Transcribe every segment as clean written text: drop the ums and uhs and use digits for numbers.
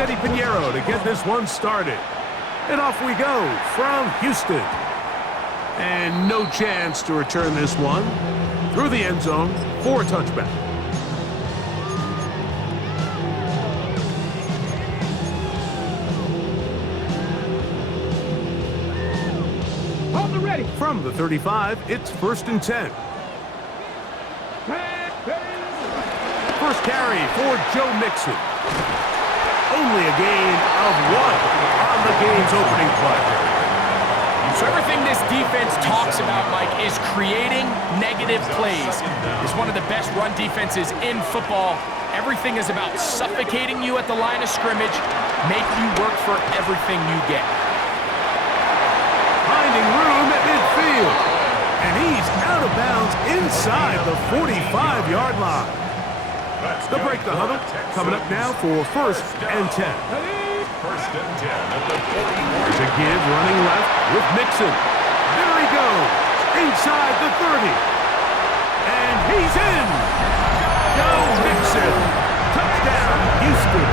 Eddie Pinheiro to get this one started. And off we go from Houston. And no chance to return this one through the end zone for a touchback. Hold the ready. From the 35, it's 1st and 10. First carry for Joe Mixon. Only a gain of 1 on the game's opening play. So everything this defense talks about, Mike, is creating negative plays. It's one of the best run defenses in football. Everything is about suffocating you at the line of scrimmage, make you work for everything you get. Finding room at midfield. And he's out of bounds inside the 45-yard line. They'll break the huddle. Coming up now for 1st and 10. 1st and 10 at the 40. Here's a give running left with Mixon. There he goes. Inside the 30. And he's in. Joe Mixon. Touchdown, Houston.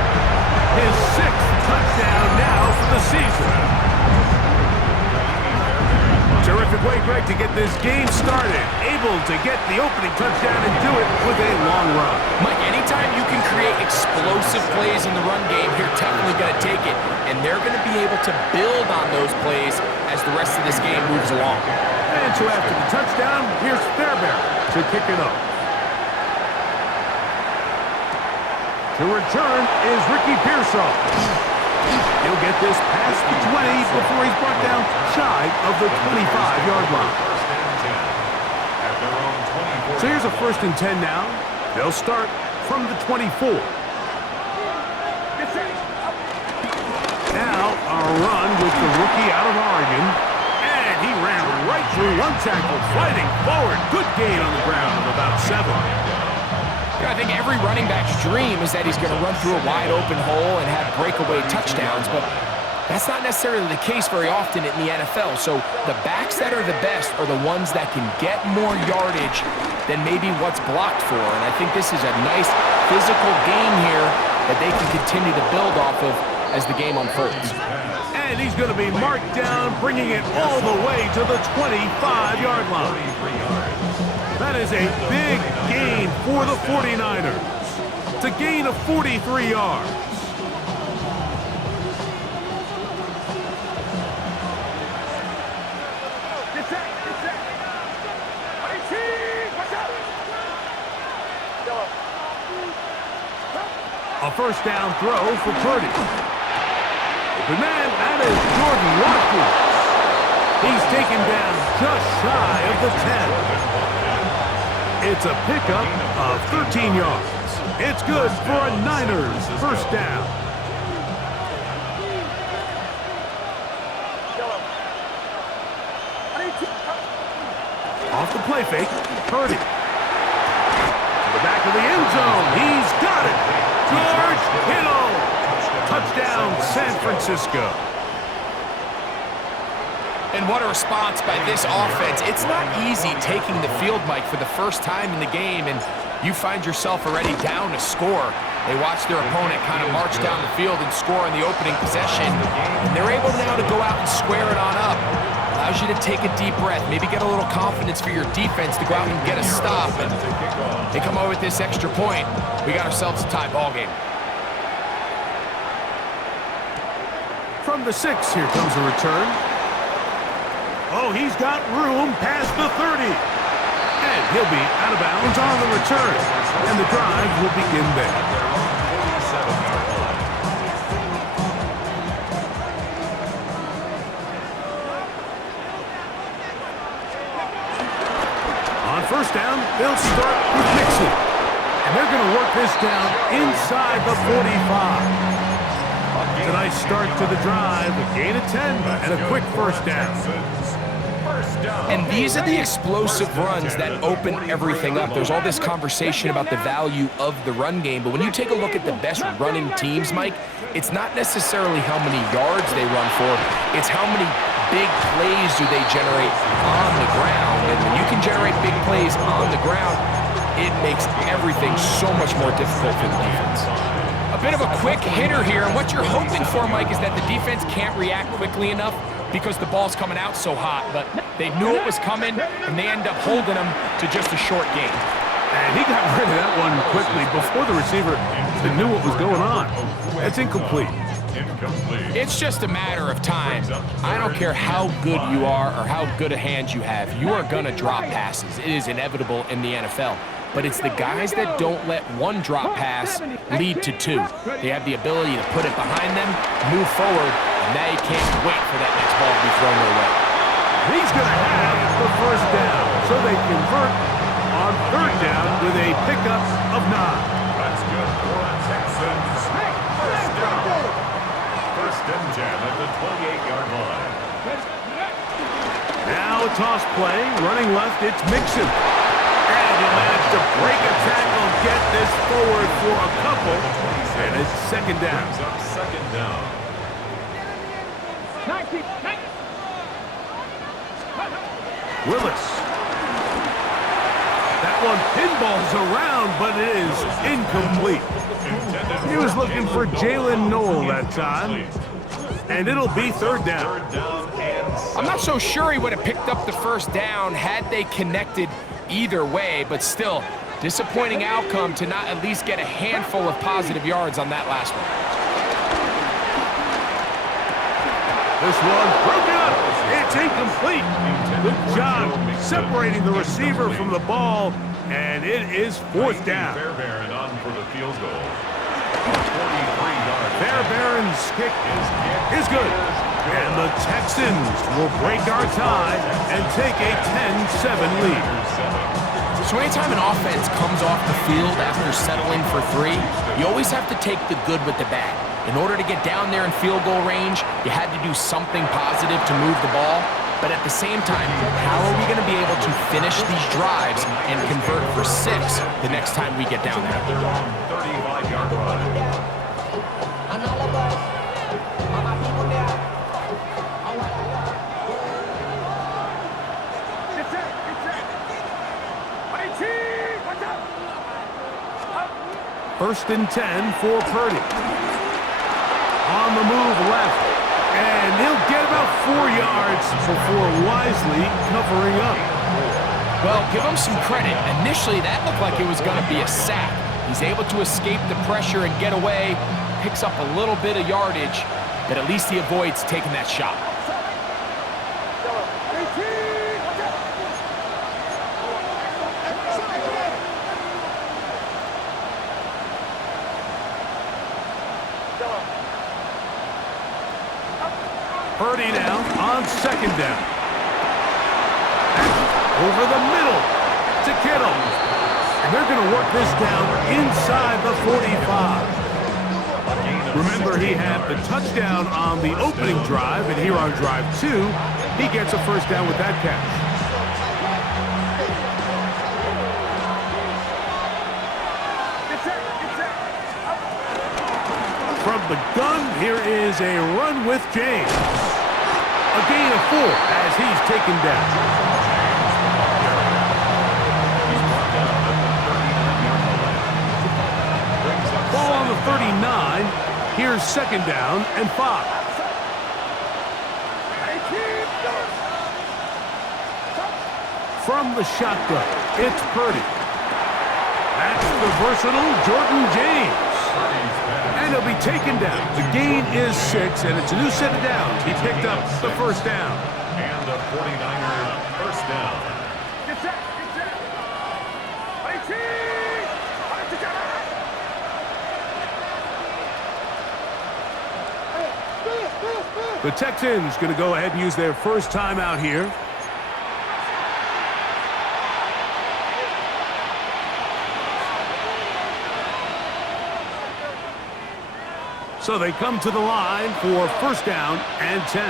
His 6th touchdown now for the season. Terrific way, Greg, to get this game started. Able to get the opening touchdown and do it with a long run. Mike, anytime you can create explosive plays in the run game, you're definitely going to take it. And they're going to be able to build on those plays as the rest of this game moves along. And so after the touchdown, here's Fairbairn to kick it up. To return is Ricky Pearsall. He'll get this past the 20 before he's brought down shy of the 25-yard line. So here's a 1st and 10 now. They'll start from the 24. Now a run with the rookie out of Oregon. And he ran right through one tackle, fighting forward. Good gain on the ground of about 7. I think every running back's dream is that he's going to run through a wide open hole and have breakaway touchdowns, but that's not necessarily the case very often in the NFL. So the backs that are the best are the ones that can get more yardage than maybe what's blocked for. And I think this is a nice physical game here that they can continue to build off of as the game unfolds. And he's going to be marked down, bringing it all the way to the 25-yard line. That is a big gain for the 49ers. It's a gain of 43 yards. A 1st down throw for Purdy. Open man, that is Jordan Watkins. He's taken down just shy of the 10. It's a pickup of 13 yards. It's good for a Niners 1st down. Off the play fake, Purdy. To the back of the end zone. He's got it. George Kittle. Touchdown, San Francisco. And what a response by this offense. It's not easy taking the field, Mike, for the first time in the game, and you find yourself already down to score. They watch their opponent kind of march down the field and score on the opening possession, and they're able now to go out and square it on up. Allows you to take a deep breath, maybe get a little confidence for your defense to go out and get a stop, and they come over with this extra point. We got ourselves a tie ball game. From the 6, here comes a return. Oh, he's got room past the 30. And he'll be out of bounds on the return. And the drive will begin there. On 1st down, they'll start with Mixon. And they're going to work this down inside the 45. A nice start to the drive, a gain of 10, and a quick 1st down. And these are the explosive runs that open everything up. There's all this conversation about the value of the run game, but when you take a look at the best running teams, Mike, it's not necessarily how many yards they run for, it's how many big plays do they generate on the ground. And when you can generate big plays on the ground, it makes everything so much more difficult for the defense. A bit of a quick hitter here, and what you're hoping for, Mike, is that the defense can't react quickly enough because the ball's coming out so hot, but they knew it was coming, and they end up holding them to just a short gain. And he got rid of that one quickly before the receiver knew what was going on. That's incomplete. It's just a matter of time. I don't care how good you are or how good a hand you have. You are going to drop passes. It is inevitable in the NFL. But it's the guys that don't let one drop pass lead to two. They have the ability to put it behind them, move forward, and they can't wait for that next ball to be thrown their way. He's going to have the first down, so they convert on third down with a pickup of 9. That's good for the Texans. First down. First and 10 at the 28-yard line. Now a toss play, running left, it's Mixon. And he managed to break a tackle, get this forward for a couple, and it's second down. Brings up second down. 19. Willis. That one pinballs around, but it is incomplete. He was looking for Jalen Noel that time, and it'll be third down. I'm not so sure he would have picked up the first down had they connected either way, but still, disappointing outcome to not at least get a handful of positive yards on that last one. This one broken up. It's incomplete. Good job separating the receiver from the ball, and it is fourth down. Fairbairn on for the field goal. Fairbairn's kick is good. And the Texans will break our tie and take a 10-7 lead. So anytime an offense comes off the field after settling for 3, you always have to take the good with the bad. In order to get down there in field goal range, you had to do something positive to move the ball. But at the same time, how are we going to be able to finish these drives and convert for 6 the next time we get down there? 35-yard line. First and 10 for Purdy. On the move left, and he'll get about 4 yards before wisely covering up. Well, give him some credit. Initially, that looked like it was going to be a sack. He's able to escape the pressure and get away, picks up a little bit of yardage, but at least he avoids taking that shot. Purdy now on second down. Over the middle to Kittle. And they're going to work this down inside the 45. Remember, he had the touchdown on the opening drive, and here on drive 2, he gets a first down with that catch. From the gun, here is a run with James. A gain of 4 as he's taken down. Ball on the 39. Here's second down and 5. From the shotgun, it's Purdy. That's the versatile Jordan James. And he'll be taken down. The gain is 6, and it's a new set of downs. He picked up the first down. And the 49er first down. The Texans going to go ahead and use their first timeout here. So they come to the line for first down and 10.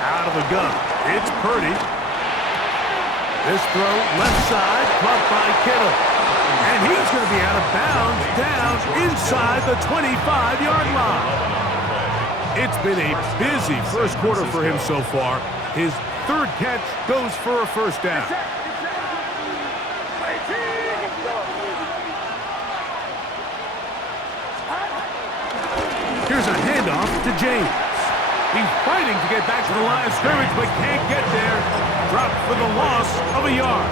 Out of the gun, it's Purdy. This throw left side, caught by Kittle. And he's going to be out of bounds down inside the 25-yard line. It's been a busy first quarter for him so far. His third catch goes for a first down. Here's a handoff to James. He's fighting to get back to the line of scrimmage, but can't get there. Dropped for the loss of a yard.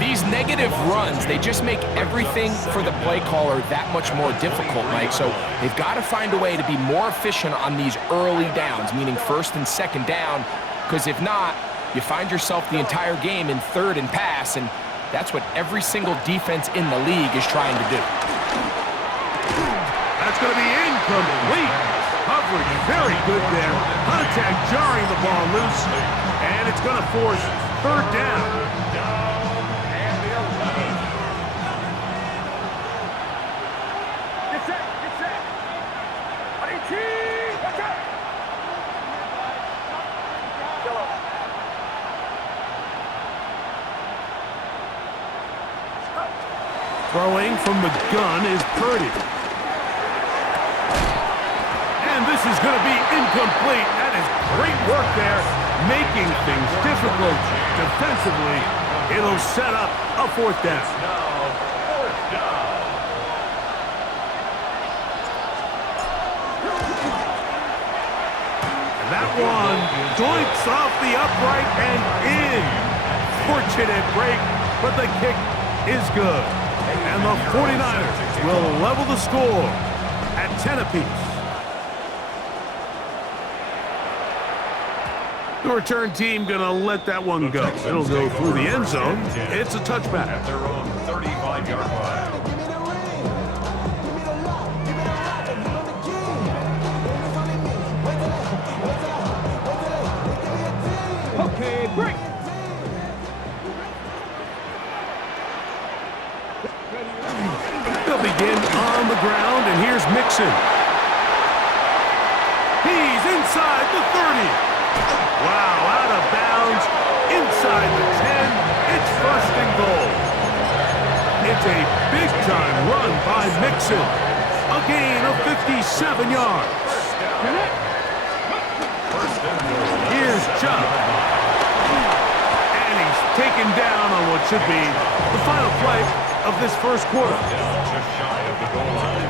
These negative runs, they just make everything for the play caller that much more difficult, Mike. So they've got to find a way to be more efficient on these early downs, meaning first and second down, because if not, you find yourself the entire game in third and pass, and that's what every single defense in the league is trying to do. That's going to be incomplete. Coverage very good there. Contact jarring the ball loose, and it's going to force third down. Throwing from the gun is Purdy. And this is going to be incomplete. That is great work there, making things difficult defensively. It'll set up a fourth down. And that one doinks off the upright and in. Fortunate break, but the kick is good. And the 49ers will level the score at 10 apiece. The return team going to let that one go. It'll go through the end zone. It's a touchback. At their own 35-yard line. Okay, break. They'll begin on the ground, and here's Mixon. He's inside the 30. Wow, out of bounds, inside the 10. It's first and goal. It's a big-time run by Mixon. A gain of 57 yards. Here's Chubb. And he's taken down on what should be the final play of this first quarter. Just shy of the goal line.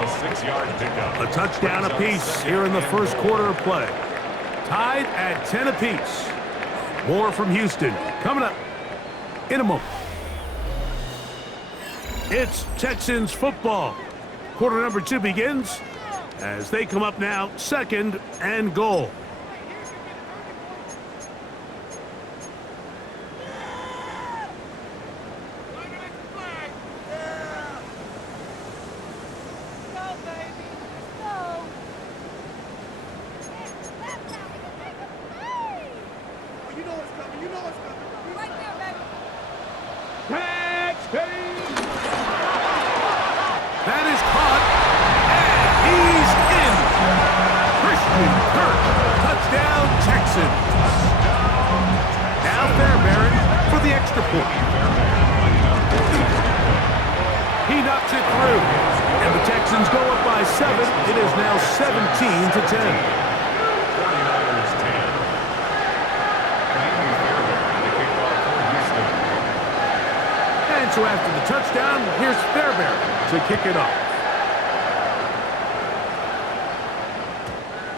A 6-yard pickup. A touchdown apiece here in the first quarter of play. Tied at 10 apiece. More from Houston coming up in a moment. It's Texans football. Quarter number 2 begins as they come up now, second and goal. That is caught, and he's in. Christian Kirk, touchdown Texans. Now Fairbairn for the extra point. He knocks it through, and the Texans go up by 7. It is now 17-10. So after the touchdown, here's Fairbairn to kick it off.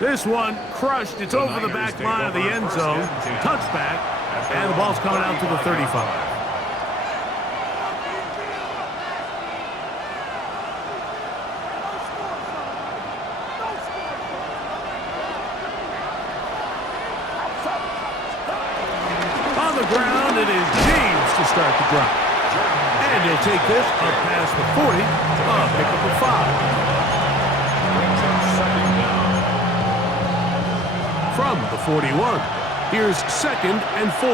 This one crushed. It's over the back line of the end zone. Touchback, and the ball's coming out to the 35. On the ground, it is James to start the drive. And he'll take this up past the 40, pick up a 5. From the 41, here's second and 4.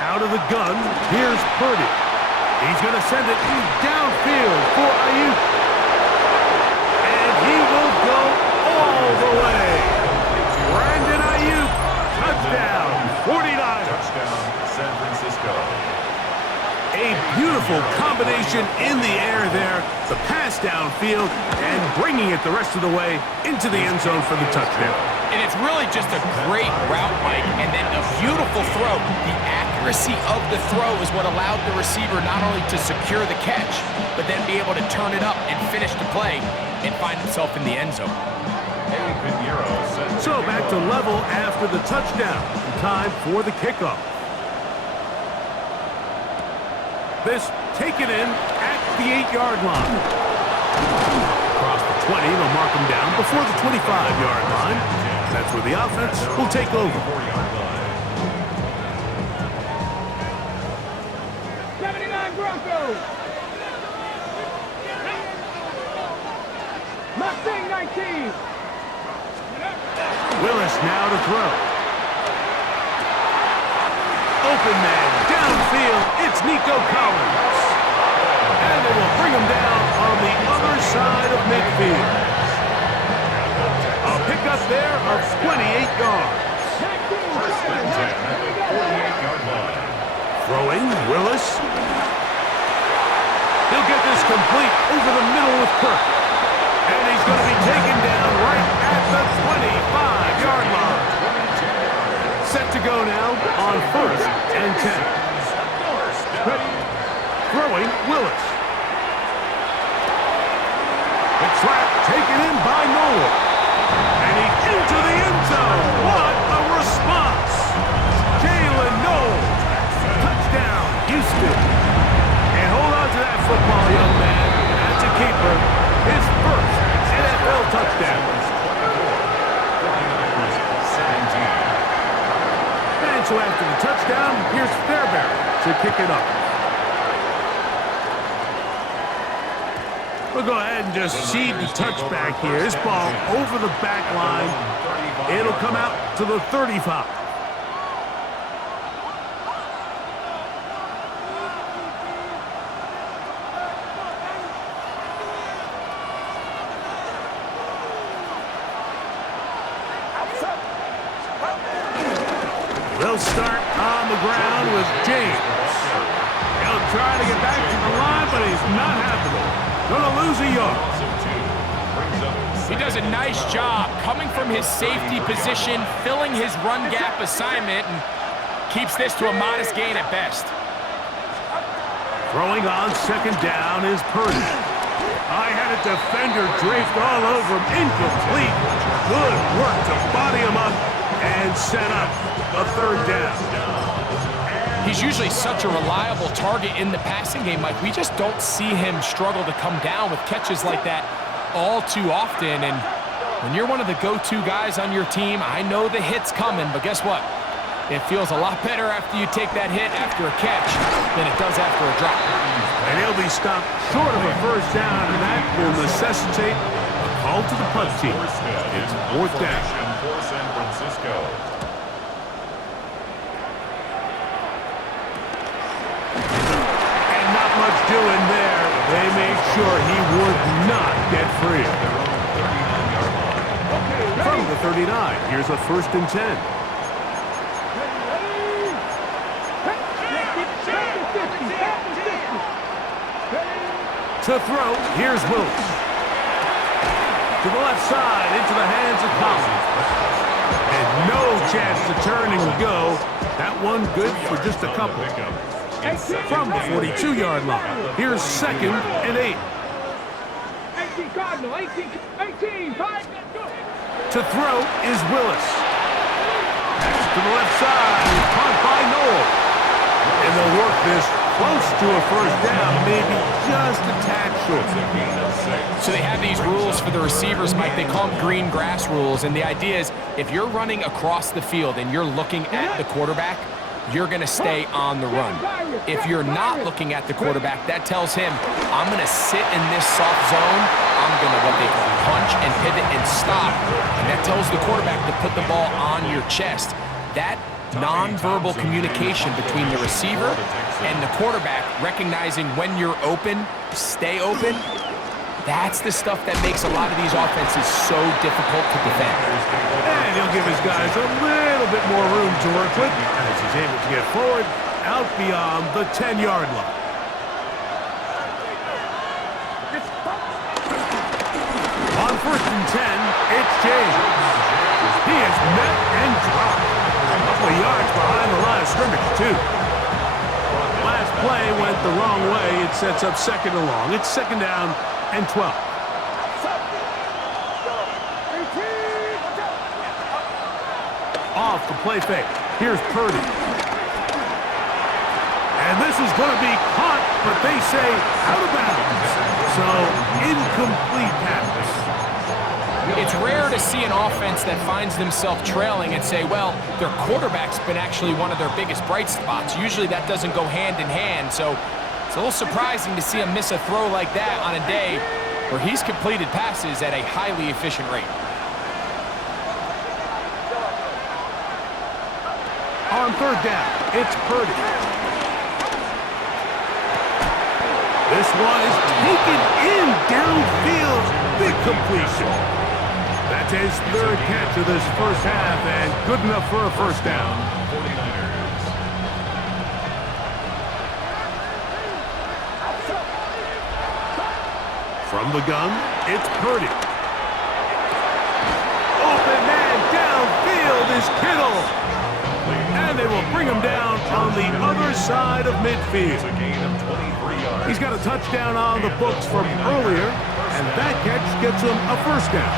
Out of the gun, here's Purdy. He's going to send it downfield for Ayuk. the way. Brandon Ayuk, touchdown, 49ers. Touchdown, San Francisco. A beautiful combination in the air there, the pass downfield, and bringing it the rest of the way into the end zone for the touchdown. And it's really just a great route, Mike, and then a beautiful throw. The accuracy of the throw is what allowed the receiver not only to secure the catch, but then be able to turn it up and finish the play and find himself in the end zone. So back to level after the touchdown. Time for the kickoff. This taken in at the 8-yard line. Across the 20, they'll mark him down before the 25-yard line. That's where the offense will take over. 79 Broncos. Mustang 19. Willis now to throw. Open man, downfield, it's Nico Collins. And they will bring him down on the other side of midfield. A pickup there of 28 yards. First and 10 at the 48-yard line. Throwing, Willis. He'll get this complete over the middle with Kirk. And he's going to be taken down right at the 25-yard line. Set to go now on first and 10. Throwing, Willis. The trap taken in by Noel. And he's into the end zone. What a response. Jalen Noel. Touchdown, Houston. And hold on to that football, young man. That's a keeper. His first NFL touchdown. And so after the touchdown, here's Fairbairn to kick it up. We'll go ahead and just seed the touchback here. This ball over the back line. It'll come out to the 35. They'll start on the ground with James. He'll try to get back to the line, but he's not happening. Gonna lose a yard. He does a nice job coming from his safety position, filling his run gap assignment, and keeps this to a modest gain at best. Throwing on second down is Purdy. I had a defender draped all over him. Incomplete. Good work to body him up and set up a third down. He's usually such a reliable target in the passing game, Mike. We just don't see him struggle to come down with catches like that all too often. And when you're one of the go-to guys on your team, I know the hit's coming, but guess what? It feels a lot better after you take that hit after a catch than it does after a drop. And he'll be stopped short of a first down, and that will necessitate a call to the punt team. It's fourth down. For San Francisco. And not much doing there. They made sure he would not get free. From the 39, here's a first and 10. To throw, here's Willis. To the left side, into the hands of Collins. And no chance to turn and go. That one good for just a couple. From the 42-yard line, here's second and 8. 18 Cardinal, 18, 5, go. To throw is Willis. To the left side, caught by Noel. And they'll work this close to a first down, maybe just a tad short. So they have these rules for the receivers, Mike. They call them green grass rules. And the idea is if you're running across the field and you're looking at the quarterback, you're going to stay on the run. If you're not looking at the quarterback, that tells him, I'm going to sit in this soft zone. I'm going to what they call punch and pivot and stop. And that tells the quarterback to put the ball on your chest. That nonverbal communication between the receiver and the quarterback, recognizing when you're open, stay open, That's the stuff that makes a lot of these offenses so difficult to defend. And he'll give his guys a little bit more room to work with as he's able to get forward out beyond the 10-yard line. On 1st and 10, it's James. He is met and dropped. A couple of yards behind the line of scrimmage, too. Last play went the wrong way. It sets up 2nd and long. It's 2nd down and 12. Off the play fake. Here's Purdy. And this is going to be caught, but they say out of bounds. So, incomplete pass. It's rare to see an offense that finds themselves trailing and say, well, their quarterback's been actually one of their biggest bright spots. Usually that doesn't go hand in hand, so it's a little surprising to see him miss a throw like that on a day where he's completed passes at a highly efficient rate. On 3rd down, it's Purdy. This one is taken in downfield. Big completion. That's his 3rd catch of this first half and good enough for a 1st down. 49ers. From the gun, it's Purdy. Open man downfield is Kittle. And they will bring him down on the other side of midfield. It's a gain of 23 yards. He's got a touchdown on the books from earlier, and that catch gets him a 1st down.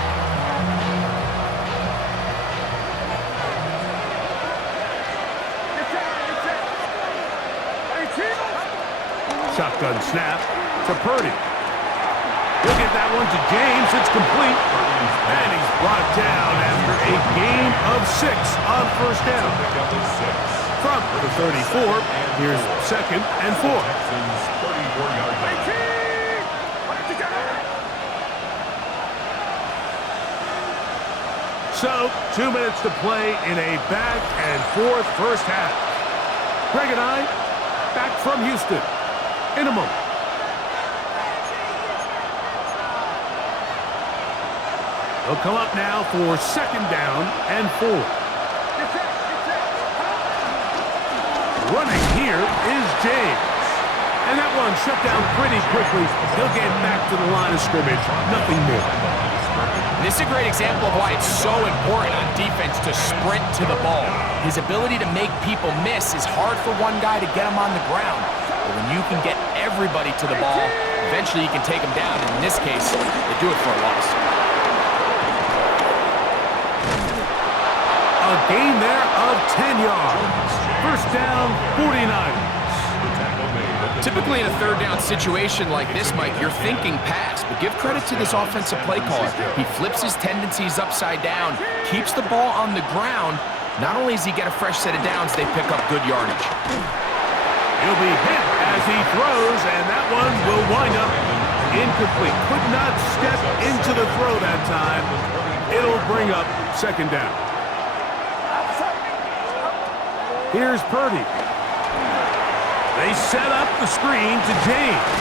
Shotgun snap to Purdy. He'll get that one to James. It's complete. And he's brought down after a gain of 6 on 1st down. From the 34, here's 2nd and 4. Texans 34-yard line. So, 2 minutes to play in a back and forth first half. Greg and I, back from Houston in a moment. He'll come up now for 2nd down and 4. Running here is James. And that one shut down pretty quickly. He'll get back to the line of scrimmage. Nothing more. This is a great example of why it's so important on defense to sprint to the ball. His ability to make people miss is hard for one guy to get him on the ground. But when you can get everybody to the ball, eventually you can take them down. And in this case, they do it for a loss. A gain there of 10 yards. 1st down, 49ers. Typically in a 3rd down situation like this, Mike, you're thinking pass, but give credit to this offensive play caller. He flips his tendencies upside down, keeps the ball on the ground. Not only does he get a fresh set of downs, they pick up good yardage. He'll be hit as he throws, and that one will wind up incomplete. Could not step into the throw that time. It'll bring up 2nd down. Here's Purdy. They set up the screen to James.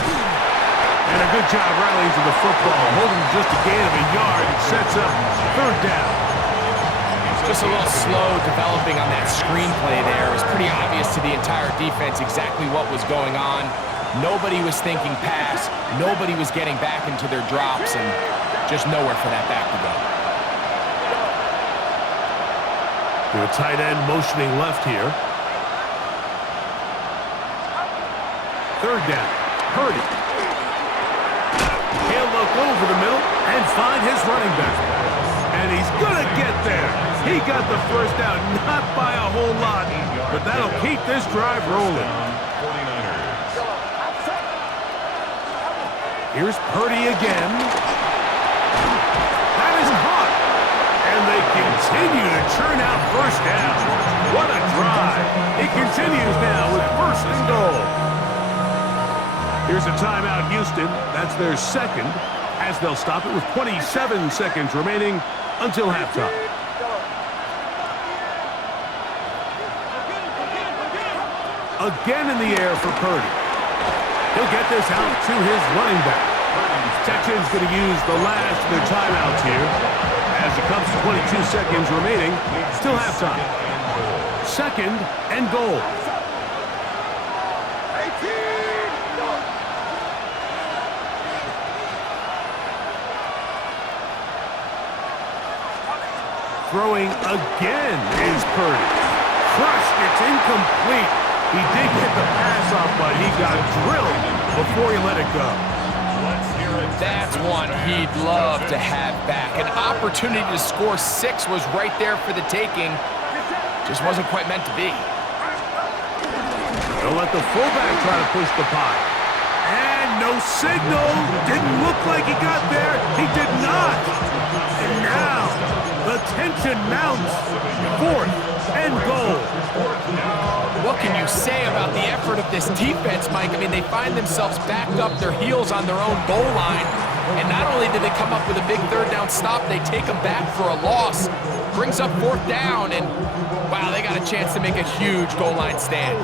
And a good job rallying to the football, holding just a gain of a yard. It sets up 3rd down. Just a little slow developing on that screenplay there. It was pretty obvious to the entire defense exactly what was going on. Nobody was thinking pass. Nobody was getting back into their drops, and just nowhere for that back to go. The tight end motioning left here. 3rd down. Purdy. He'll look over the middle and find his running back. And he's going to get there. He got the 1st down, not by a whole lot, but that'll keep this drive rolling. Here's Purdy again. That is caught. And they continue to churn out 1st down. What a drive. It continues now with 1st and goal. Here's a timeout, Houston. That's their 2nd, as they'll stop it with 27 seconds remaining until halftime. Again in the air for Purdy. He'll get this out to his running back. Texans going to use the last of their timeouts here. As it comes to 22 seconds remaining, still halftime. 2nd and goal. Throwing again is Purdy. Crushed, it's incomplete. He did get the pass off, but he got drilled before he let it go. That's one he'd love to have back. An opportunity to score 6 was right there for the taking. Just wasn't quite meant to be. They'll let the fullback try to push the pot. And no signal. Didn't look like he got there. He did not. And now the tension mounts. 4th and goal. What can you say about the effort of this defense, Mike? I mean, they find themselves backed up their heels on their own goal line. And not only did they come up with a big 3rd down stop, they take them back for a loss. Brings up 4th down, and wow, they got a chance to make a huge goal line stand.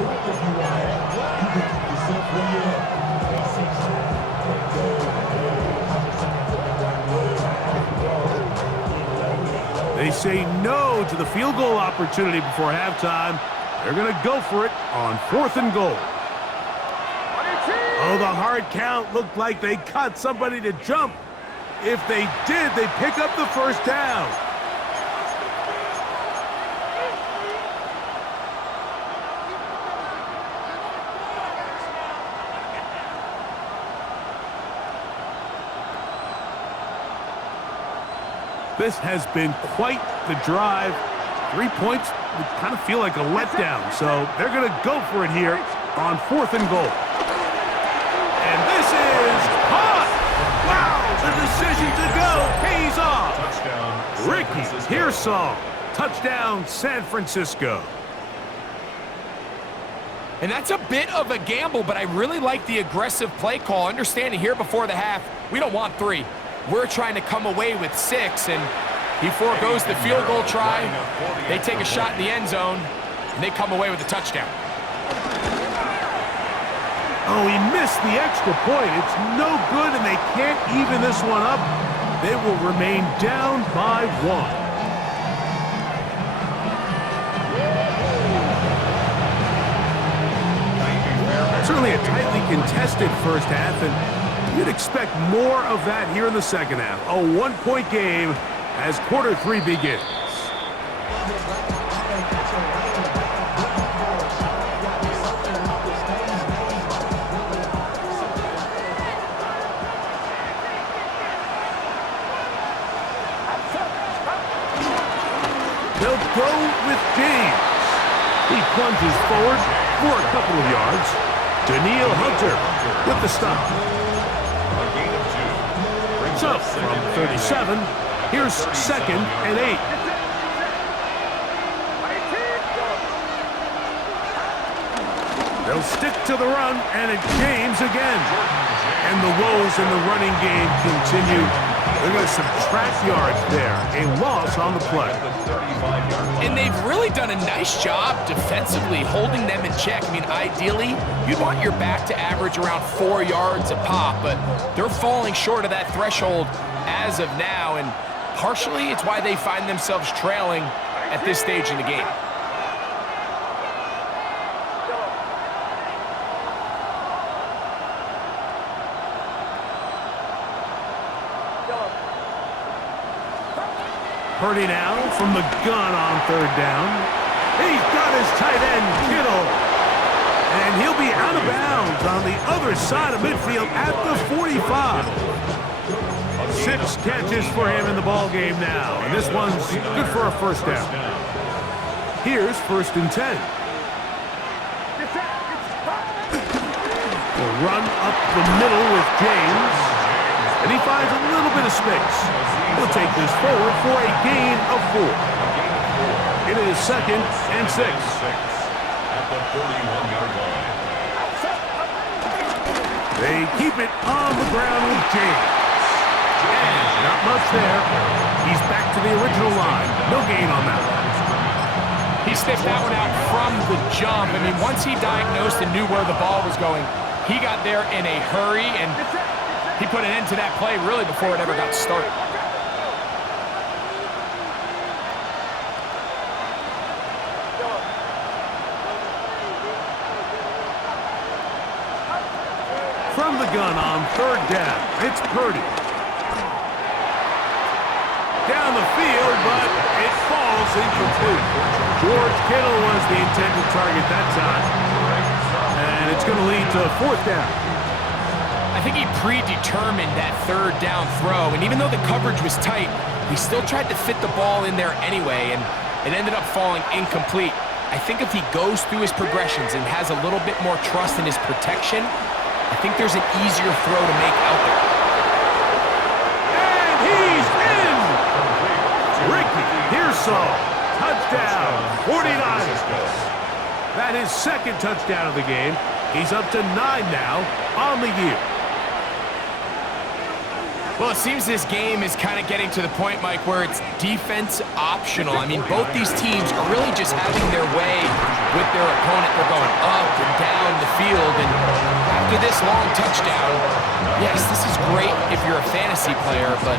They say no to the field goal opportunity before halftime. They're going to go for it on 4th and goal. Oh, the hard count looked like they caught somebody to jump. If they did, they pick up the 1st down. This has been quite the drive. 3 points would kind of feel like a letdown, so they're going to go for it here on 4th and goal. And this is caught! Wow, the decision to go pays off. Ricky Pearsall, touchdown San Francisco. And that's a bit of a gamble, but I really like the aggressive play call. Understanding here before the half, we don't want 3. We're trying to come away with 6, and he forgoes the field goal try. They take a shot in the end zone, and they come away with a touchdown. Oh, he missed the extra point. It's no good, and they can't even this one up. They will remain down by 1. Certainly a tightly contested first half, and you'd expect more of that here in the second half. A 1-point game as quarter 3 begins. They'll go with James. He plunges forward for a couple of yards. Daniil Hunter with the stop. So, from 37, here's 2nd and 8. They'll stick to the run, and it's James again. And the woes in the running game continue. They're going to subtract yards there. A loss on the play. And they've really done a nice job defensively holding them in check. I mean, ideally, you'd want your back to average around 4 yards a pop, but they're falling short of that threshold as of now, and partially it's why they find themselves trailing at this stage in the game. Purdy now from the gun on 3rd down. He's got his tight end, Kittle. And he'll be out of bounds on the other side of midfield at the 45. 6 catches for him in the ball game now. And this one's good for a 1st down. Here's 1st and 10. We'll run up the middle with James. And he finds a little bit of space. He'll take this forward for a gain of 4. It is 2nd and 6. At the 41-yard line. They keep it on the ground with James. And not much there. He's back to the original line. No gain on that one. He sniffed that one out from the jump. I mean, once he diagnosed and knew where the ball was going, he got there in a hurry, and He put an end to that play really before it ever got started. From the gun on third down, it's Purdy. Down the field, but it falls incomplete. George Kittle was the intended target that time. And it's going to lead to fourth down. I think he predetermined that third down throw, and even though the coverage was tight, he still tried to fit the ball in there anyway, and it ended up falling incomplete. I think if he goes through his progressions and has a little bit more trust in his protection, I think there's an easier throw to make out there. And he's in! Ricky Pearsall, touchdown, 49ers. That is second touchdown of the game. He's up to 9 now on the year. Well, it seems this game is kind of getting to the point, Mike, where it's defense optional. I mean, both these teams are really just having their way with their opponent. They're going up and down the field, and after this long touchdown, yes, this is great if you're a fantasy player, but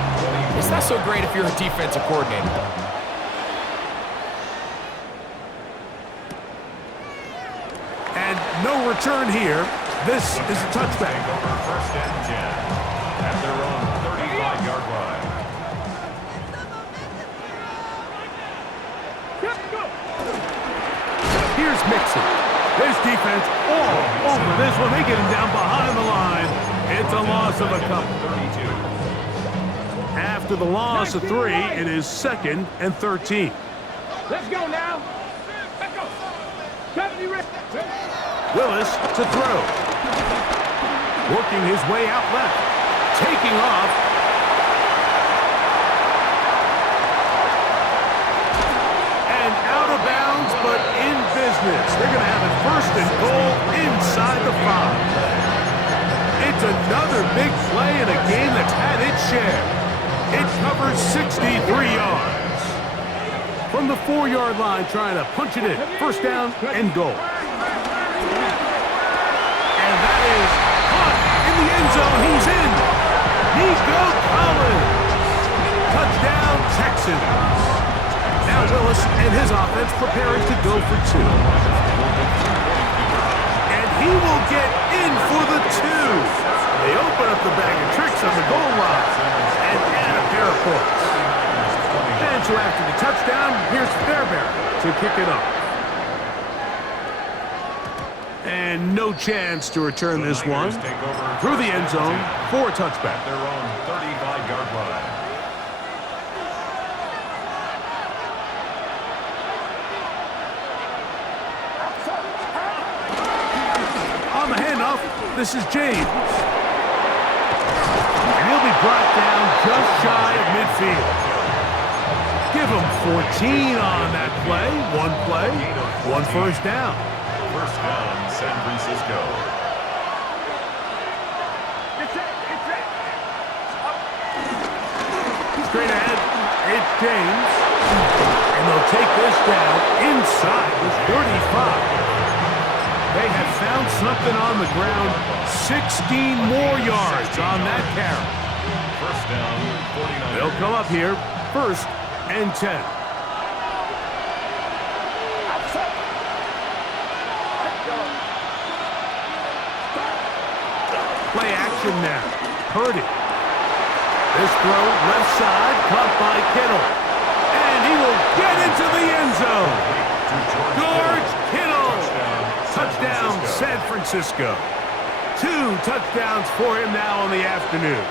it's not so great if you're a defensive coordinator. And no return here. This is a touchback. First and 10 at their own 35-yard line. Here's Mixon. This defense all over this one. They get him down behind the line. It's a loss of a couple. 32. After the loss of 3, it is second and 13. Let's go now. Let's go. 70 ready. Willis to throw. Working his way out left. Taking off. And out of bounds, but in business. They're going to have it first and goal inside the 5. It's another big play in a game that's had its share. It covers 63 yards. From the 4-yard line, trying to punch it in. First down and goal. And that is caught in the end zone. He's in. Nico Collins. Touchdown, Texans. Now Willis and his offense preparing to go for 2. And he will get in for the 2. They open up the bag of tricks on the goal line and add a pair of points. And so after the touchdown, here's Fairbairn to kick it up. And no chance to return this one. Through the end zone for a touchback. Their own 35-yard line. On the handoff, this is James. And he'll be brought down just shy of midfield. Give him 14 on that play. One first down. First down, San Francisco. Straight ahead, it's James. And they'll take this down inside the 35. They have found something on the ground. 16 more yards on that carry. First down, 49. They'll come up here, first and 10. Play action now. Purdy. This throw left side, caught by Kittle. And he will get into the end zone. George Kittle. Touchdown, San Francisco. 2 touchdowns for him now on the afternoon.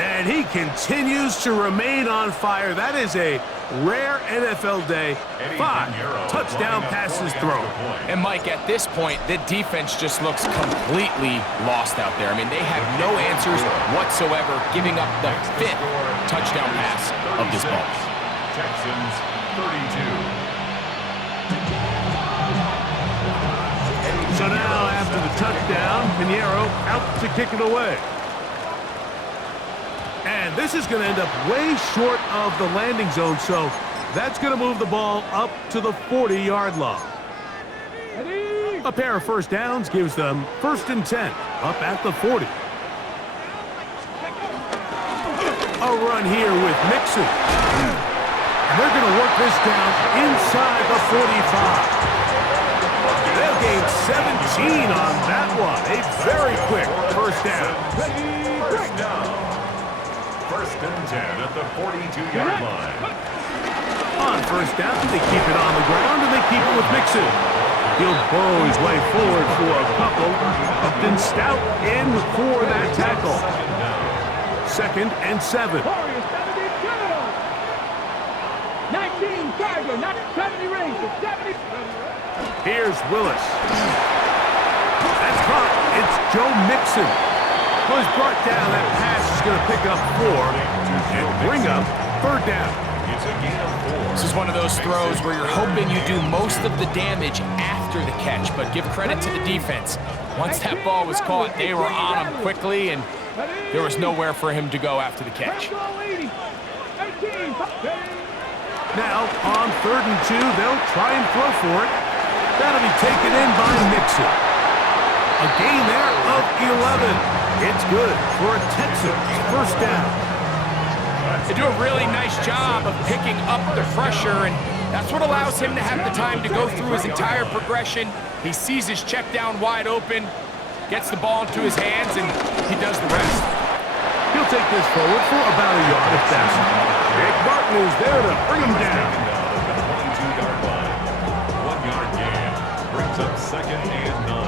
And he continues to remain on fire. That is a rare NFL day. 5 touchdown passes thrown. And Mike, at this point, the defense just looks completely lost out there. I mean, they have no answers whatsoever, giving up the 5th touchdown pass of this ball. Texans 32. So now, after the touchdown, Pinheiro out to kick it away. And this is going to end up way short of the landing zone, so that's going to move the ball up to the 40-yard line. Ready? A pair of first downs gives them 1st and 10, up at the 40. A run here with Mixon. And they're going to work this down inside the 45. They'll gain 17 on that one. A very quick first down. First down. 1st and 10 at the 42-yard line. On first down, they keep it on the ground, and they keep it with Mixon. He'll burrow his way forward for a couple, but then Stout in for that tackle. 2nd and 7. 19 Tiger, not 70 Rangers, 70. Here's Willis. That's caught. It's Joe Mixon. Was brought down. That pass is going to pick up 4 and bring up 3rd down. It's a gain of 4. This is one of those throws where you're hoping you do most of the damage after the catch, but give credit to the defense. Once that ball was caught, they were on him quickly, and there was nowhere for him to go after the catch. Now, on 3rd and 2, they'll try and throw for it. That'll be taken in by Mixon. A gain there of 11. It's good for a Texans first down. They do a really nice job of picking up the pressure, and that's what allows him to have the time to go through his entire progression. He sees his check down wide open, gets the ball into his hands, and he does the rest. He'll take this forward for about a yard if that's it. Nick Martin is there to bring him down. The 22-yard line. 1-yard gain. Brings up 2nd and 9.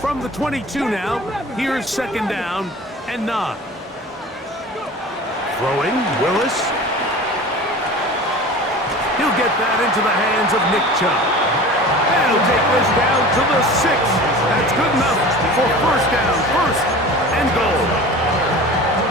From the 22 now, here's 2nd down and 9. Throwing, Willis. He'll get that into the hands of Nick Chubb. And he'll take this down to the 6. That's good enough for first down, 1st and goal.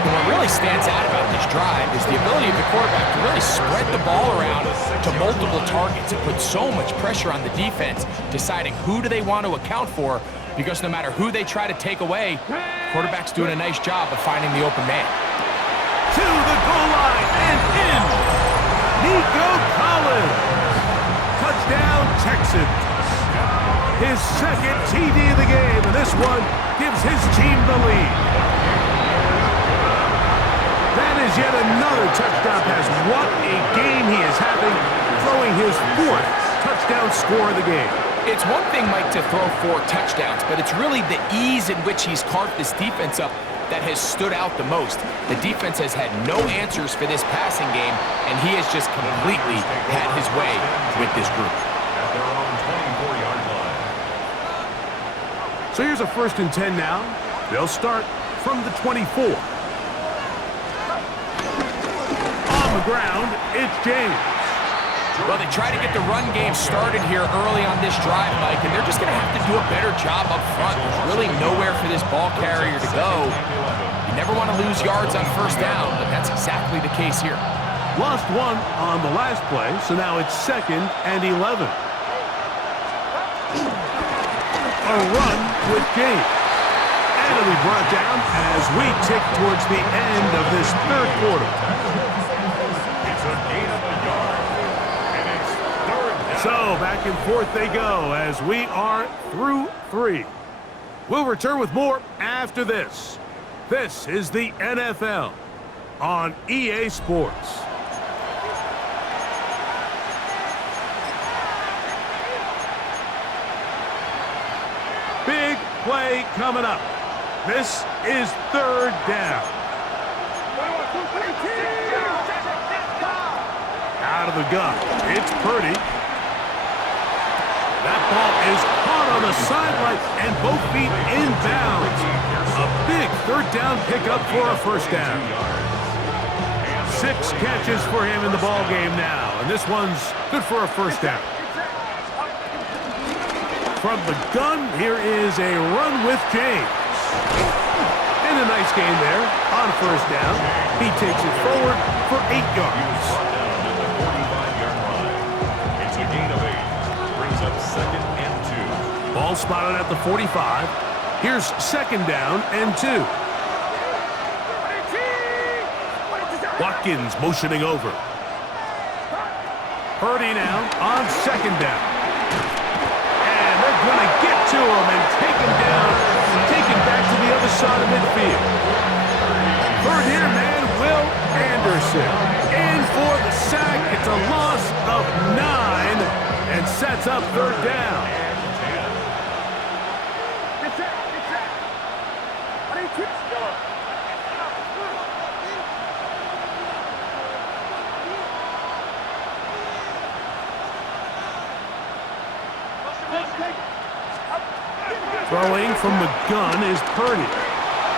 And what really stands out about this drive is the ability of the quarterback to really spread the ball around to multiple targets and put so much pressure on the defense, deciding who do they want to account for, because no matter who they try to take away, quarterback's doing a nice job of finding the open man. To the goal line and in. Nico Collins. Touchdown, Texans. His 2nd TD of the game, and this one gives his team the lead. That is yet another touchdown pass. What a game he is having, throwing his 4th touchdown score of the game. It's one thing, Mike, to throw 4 touchdowns, but it's really the ease in which he's carved this defense up that has stood out the most. The defense has had no answers for this passing game, and he has just completely had his way with this group. At their own 24-yard line. So here's a 1st and 10 now. They'll start from the 24. On the ground, it's James. Well, they try to get the run game started here early on this drive, Mike, and they're just going to have to do a better job up front. There's really nowhere for this ball carrier to go. You never want to lose yards on first down, but that's exactly the case here. Lost 1 on the last play, so now it's 2nd and 11. A run with James. And it'll be brought down as we tick towards the end of this 3rd quarter. It's a gain of a yard. And it's 3rd down. So back and forth they go as we are through 3. We'll return with more after this. This is the NFL on EA Sports. Big play coming up. This is 3rd down. Out of the gun. It's Purdy. That ball is caught on the sideline and both feet inbounds. A big 3rd down pickup for a first down. 6 catches for him in the ball game now, and this one's good for a first down. From the gun, here is a run with James. And a nice gain there on first down. He takes it forward for 8 yards. It's a gain of 8. Brings up 2nd and 2. Ball spotted at the 45. Here's 2nd down and 2. Watkins motioning over. Purdy now on second down. And they're going to get to him and take him down, take him back to the other side of midfield. Third here, man, Will Anderson. In for the sack. It's a loss of 9 and sets up third down. Throwing from the gun is Purdy.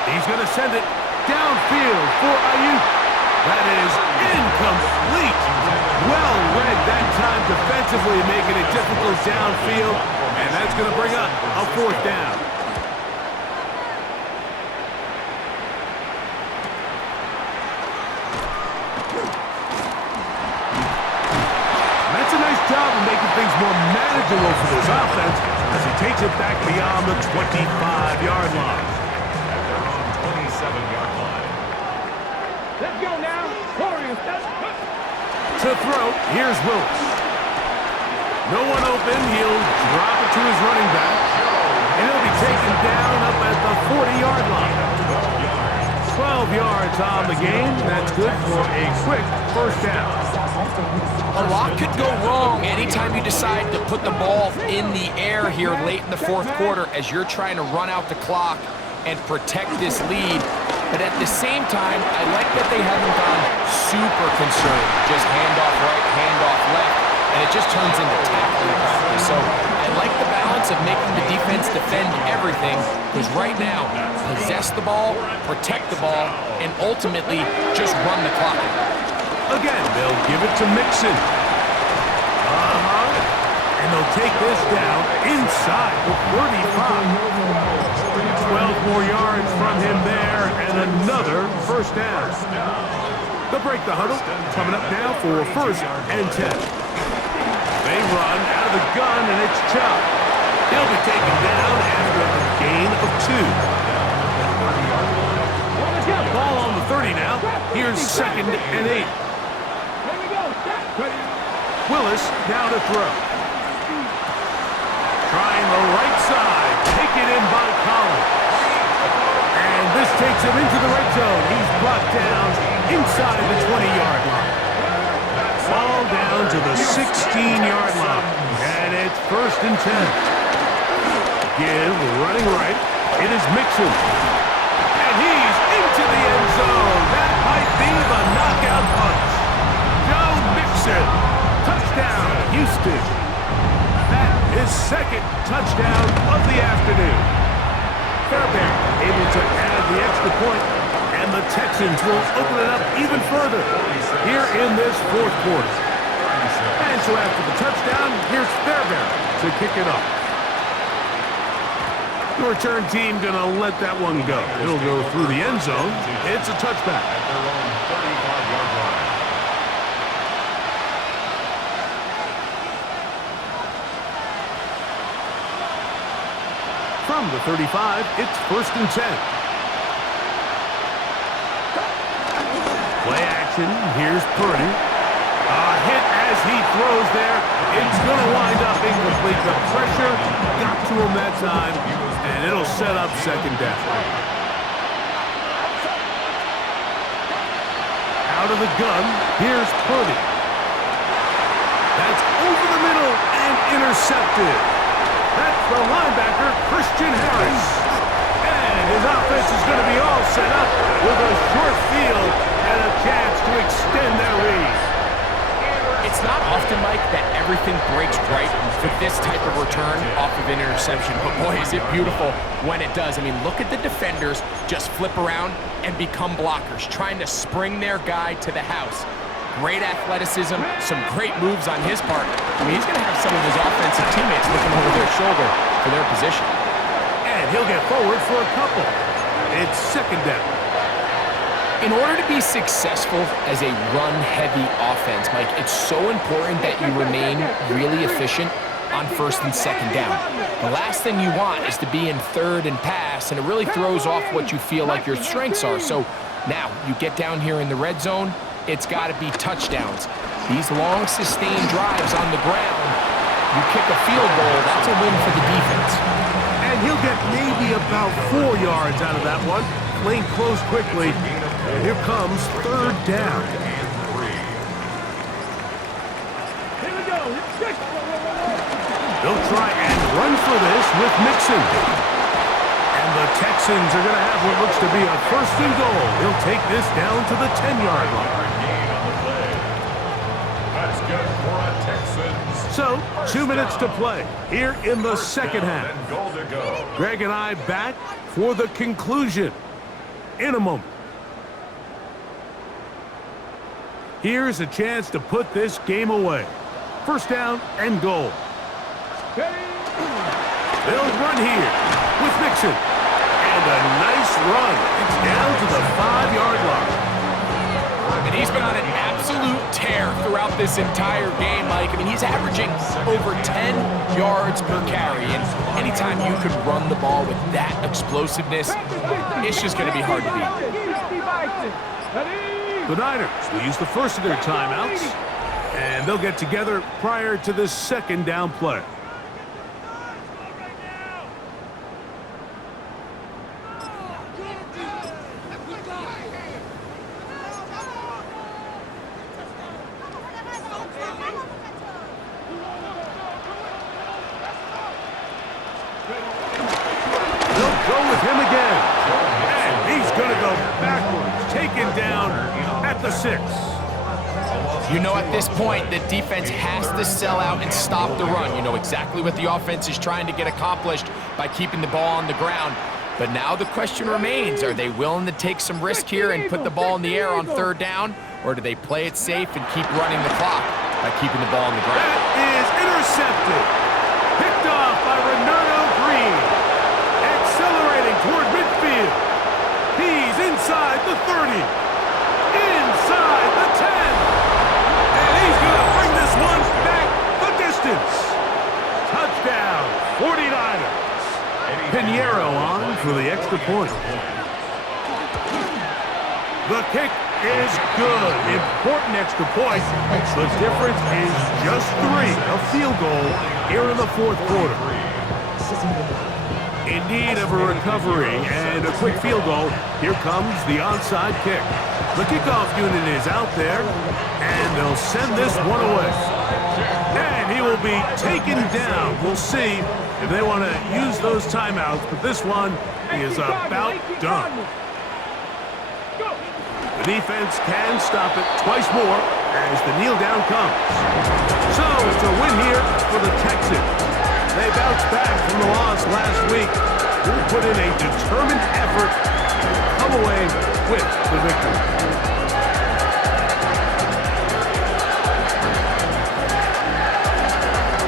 He's going to send it downfield for Ayuk. That is incomplete. Well read that time defensively, making it difficult downfield, and that's going to bring up a fourth down. That's a nice job of making things more manageable for this offense as he takes it back beyond the 25-yard line. At their own 27-yard line. Let's go now. Warriors, To throw, here's Willis. No one open. He'll drop it to his running back. And he'll be taken down up at the 40-yard line. 12 yards on the game. That's good for a quick first down. A lot could go wrong anytime you decide to put the ball in the air here late in the fourth quarter as you're trying to run out the clock and protect this lead. But at the same time, I like that they haven't gone super concerned. Just handoff right, handoff left, and it just turns into tackling practice. So I like the balance of making the defense defend everything, because right now, possess the ball, protect the ball, and ultimately just run the clock. Again, they'll give it to Mixon. And they'll take this down inside the 35. 12 more yards from him there, and another first down. They'll break the huddle. Coming up now for first and 10. They run out of the gun, and it's Chubb. He'll be taken down after a gain of 2. Ball on the 30 now. Here's second and 8. Willis now to throw. Trying the right side. Taken in by Collins. And this takes him into the red zone. He's brought down inside the 20-yard line. Ball down to the 16-yard line. And it's first and 10. Give running right. It is Mixon. And he's into the end zone. That might be the knockout punch. Joe Mixon. Touchdown, Houston. That is second touchdown of the afternoon. Fairbairn able to add the extra point, and the Texans will open it up even further here in this fourth quarter. And so after the touchdown, here's Fairbairn to kick it off. The return team going to let that one go. It'll go through the end zone. It's a touchback. At their own 35-yard line. From the 35, it's first and 10. Play action. Here's Purdy. A hit as he throws there. It's going to wind up incomplete. The pressure got to him that time, and it'll set up second down. Out of the gun, here's Purdy. That's over the middle and intercepted. That's the linebacker, Christian Harris. And his offense is going to be all set up with a short field and a chance to extend their lead. It's not often, Mike, that everything breaks right for this type of return off of an interception. But boy, is it beautiful when it does. I mean, look at the defenders just flip around and become blockers, trying to spring their guy to the house. Great athleticism, some great moves on his part. I mean, he's going to have some of his offensive teammates looking over their shoulder for their position. And he'll get forward for a couple. It's second down. In order to be successful as a run-heavy offense, Mike, it's so important that you remain really efficient on first and second down. The last thing you want is to be in third and pass, and it really throws off what you feel like your strengths are. So now you get down here in the red zone, it's got to be touchdowns. These long, sustained drives on the ground, you kick a field goal, that's a win for the defense. And he'll get maybe about 4 yards out of that one. Lane closed quickly. And here comes third down. Here we go. They'll try and run for this with Mixon. And the Texans are going to have what looks to be a first and goal. He'll take this down to the 10-yard line. That's good for a Texans. So, 2 minutes to play here in the second half. And goal to go. Greg and I back for the conclusion in a moment. Here's a chance to put this game away. First down and goal. They'll run here with Mixon. And a nice run. It's down to the 5-yard line. And he's been on an absolute tear throughout this entire game, Mike. I mean, he's averaging over 10 yards per carry. And anytime you can run the ball with that explosiveness, it's just going to be hard to beat. The Niners will use the first of their timeouts, and they'll get together prior to this second down play. They'll go with him again, and he's going to go backwards, taken down at the 6. You know, at this point, the defense has to sell out and stop the run. You know exactly what the offense is trying to get accomplished by keeping the ball on the ground. But now the question remains, are they willing to take some risk here and put the ball in the air on third down, or do they play it safe and keep running the clock by keeping the ball on the ground? That is intercepted. Picked off by Renato Green. Accelerating toward midfield. He's inside the 30. Inside the 10. And he's going to bring this one back the distance. Touchdown, 49ers. Pinheiro on for the extra point. The kick is good. Important extra point. The difference is just 3. A field goal here in the fourth quarter. In need of a recovery and a quick field goal, here comes the onside kick. The kickoff unit is out there, and they'll send this one away. And he will be taken down. We'll see if they want to use those timeouts, but this one is about done. The defense can stop it twice more as the kneel down comes. So it's a win here for the Texans. They bounced back from the loss last week. They'll put in a determined effort and come away with the victory.